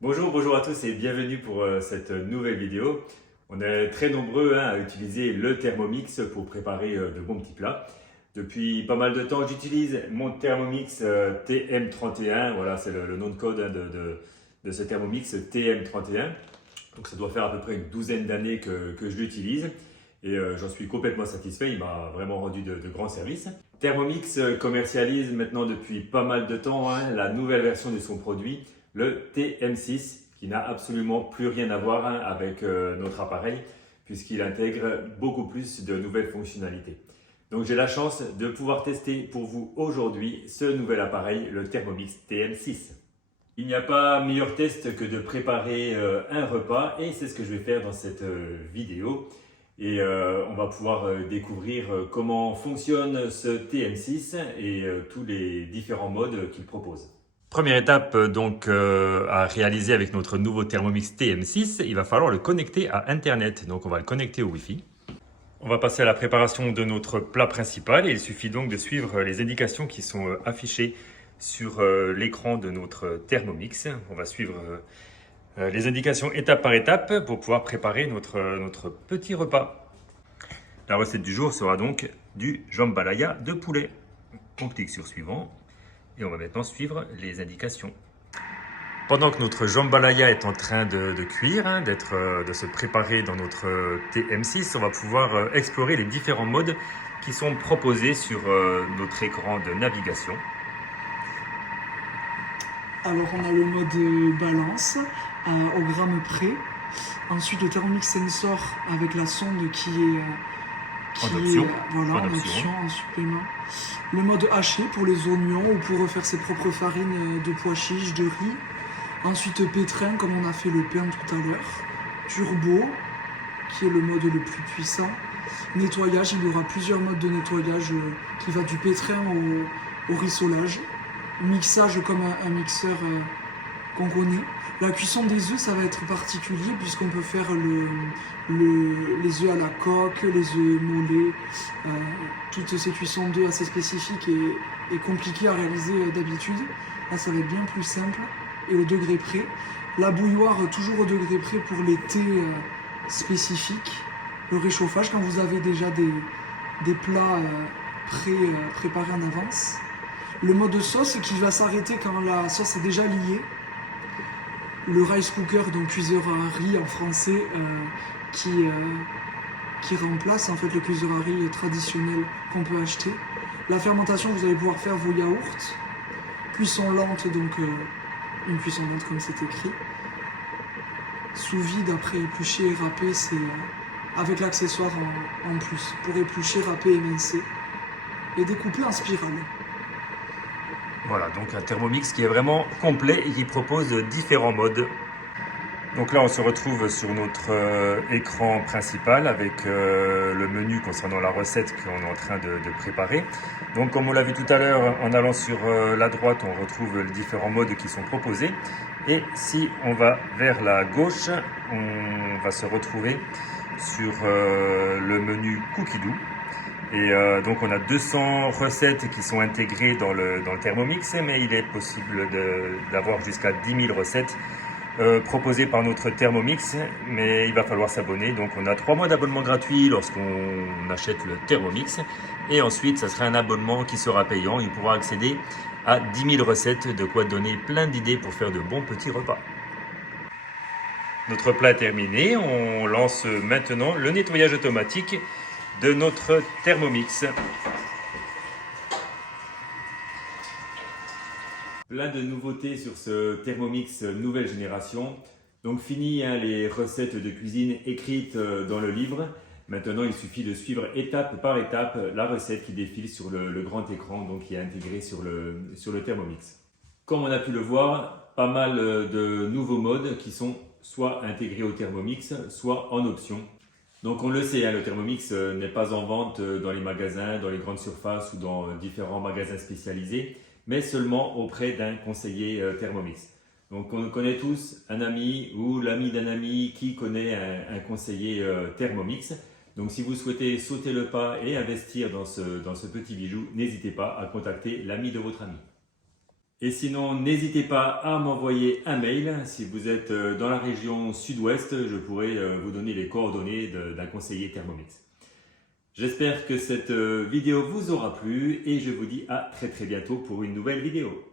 Bonjour à tous et bienvenue pour cette nouvelle vidéo. On est très nombreux à utiliser le Thermomix pour préparer de bons petits plats. Depuis pas mal de temps, j'utilise mon Thermomix TM31. Voilà, c'est le nom de code de ce Thermomix TM31. Donc ça doit faire à peu près une douzaine d'années que je l'utilise et j'en suis complètement satisfait. Il m'a vraiment rendu de grands services. Thermomix commercialise maintenant depuis pas mal de temps la nouvelle version de son produit, le TM6, qui n'a absolument plus rien à voir avec notre appareil, puisqu'il intègre beaucoup plus de nouvelles fonctionnalités. Donc j'ai la chance de pouvoir tester pour vous aujourd'hui ce nouvel appareil, le Thermomix TM6. Il n'y a pas meilleur test que de préparer un repas et c'est ce que je vais faire dans cette vidéo. Et on va pouvoir découvrir comment fonctionne ce TM6 et tous les différents modes qu'il propose. Première étape donc à réaliser avec notre nouveau Thermomix TM6, il va falloir le connecter à Internet. Donc on va le connecter au Wi-Fi. On va passer à la préparation de notre plat principal et il suffit donc de suivre les indications qui sont affichées sur l'écran de notre Thermomix. On va suivre les indications étape par étape pour pouvoir préparer notre petit repas. La recette du jour sera donc du jambalaya de poulet. On clique sur suivant. Et on va maintenant suivre les indications. Pendant que notre jambalaya est en train de cuire, de se préparer dans notre TM6, on va pouvoir explorer les différents modes qui sont proposés sur notre écran de navigation. Alors on a le mode balance au gramme près. Ensuite le Thermomix Sensor avec la sonde qui est en option, en supplément. Le mode haché pour les oignons ou pour faire ses propres farines de pois chiches, de riz. Ensuite pétrin comme on a fait le pain tout à l'heure. Turbo qui est le mode le plus puissant. Nettoyage, il y aura plusieurs modes de nettoyage qui va du pétrin au rissolage. Mixage comme un mixeur qu'on connaît. La cuisson des œufs, ça va être particulier puisqu'on peut faire les œufs à la coque, les œufs mollets, toutes ces cuissons d'œufs assez spécifiques et compliquées à réaliser d'habitude. Là, ça va être bien plus simple et au degré près. La bouilloire, toujours au degré près pour les thés spécifiques. Le réchauffage, quand vous avez déjà des plats préparés en avance. Le mode sauce qui va s'arrêter quand la sauce est déjà liée. Le rice cooker, donc cuiseur à riz en français, qui remplace en fait le cuiseur à riz traditionnel qu'on peut acheter. La fermentation, vous allez pouvoir faire vos yaourts. Cuisson lente, donc une cuisson lente comme c'est écrit. Sous vide après éplucher et râper, c'est avec l'accessoire en plus pour éplucher, râper, émincer et découper en spirale. Voilà, donc un Thermomix qui est vraiment complet et qui propose différents modes. Donc là, on se retrouve sur notre écran principal avec le menu concernant la recette qu'on est en train de préparer. Donc comme on l'a vu tout à l'heure, en allant sur la droite, on retrouve les différents modes qui sont proposés. Et si on va vers la gauche, on va se retrouver sur le menu Cookie Dough. Et donc on a 200 recettes qui sont intégrées dans le Thermomix, mais il est possible d'avoir jusqu'à 10 000 recettes proposées par notre Thermomix, mais il va falloir s'abonner. Donc on a 3 mois d'abonnement gratuit lorsqu'on achète le Thermomix, et ensuite ça sera un abonnement qui sera payant. Il pourra accéder à 10 000 recettes, de quoi donner plein d'idées pour faire de bons petits repas. Notre plat est terminé, on lance maintenant le nettoyage automatique de notre Thermomix. Plein de nouveautés sur ce Thermomix nouvelle génération. Donc fini les recettes de cuisine écrites dans le livre. Maintenant il suffit de suivre étape par étape la recette qui défile sur le grand écran, donc qui est intégré sur le Thermomix. Comme on a pu le voir, pas mal de nouveaux modes qui sont soit intégrés au Thermomix, soit en option. Donc on le sait, le Thermomix n'est pas en vente dans les magasins, dans les grandes surfaces ou dans différents magasins spécialisés, mais seulement auprès d'un conseiller Thermomix. Donc on connaît tous un ami ou l'ami d'un ami qui connaît un conseiller Thermomix. Donc si vous souhaitez sauter le pas et investir dans ce petit bijou, n'hésitez pas à contacter l'ami de votre ami. Et sinon, n'hésitez pas à m'envoyer un mail. Si vous êtes dans la région sud-ouest, je pourrais vous donner les coordonnées d'un conseiller Thermomix. J'espère que cette vidéo vous aura plu et je vous dis à très bientôt pour une nouvelle vidéo.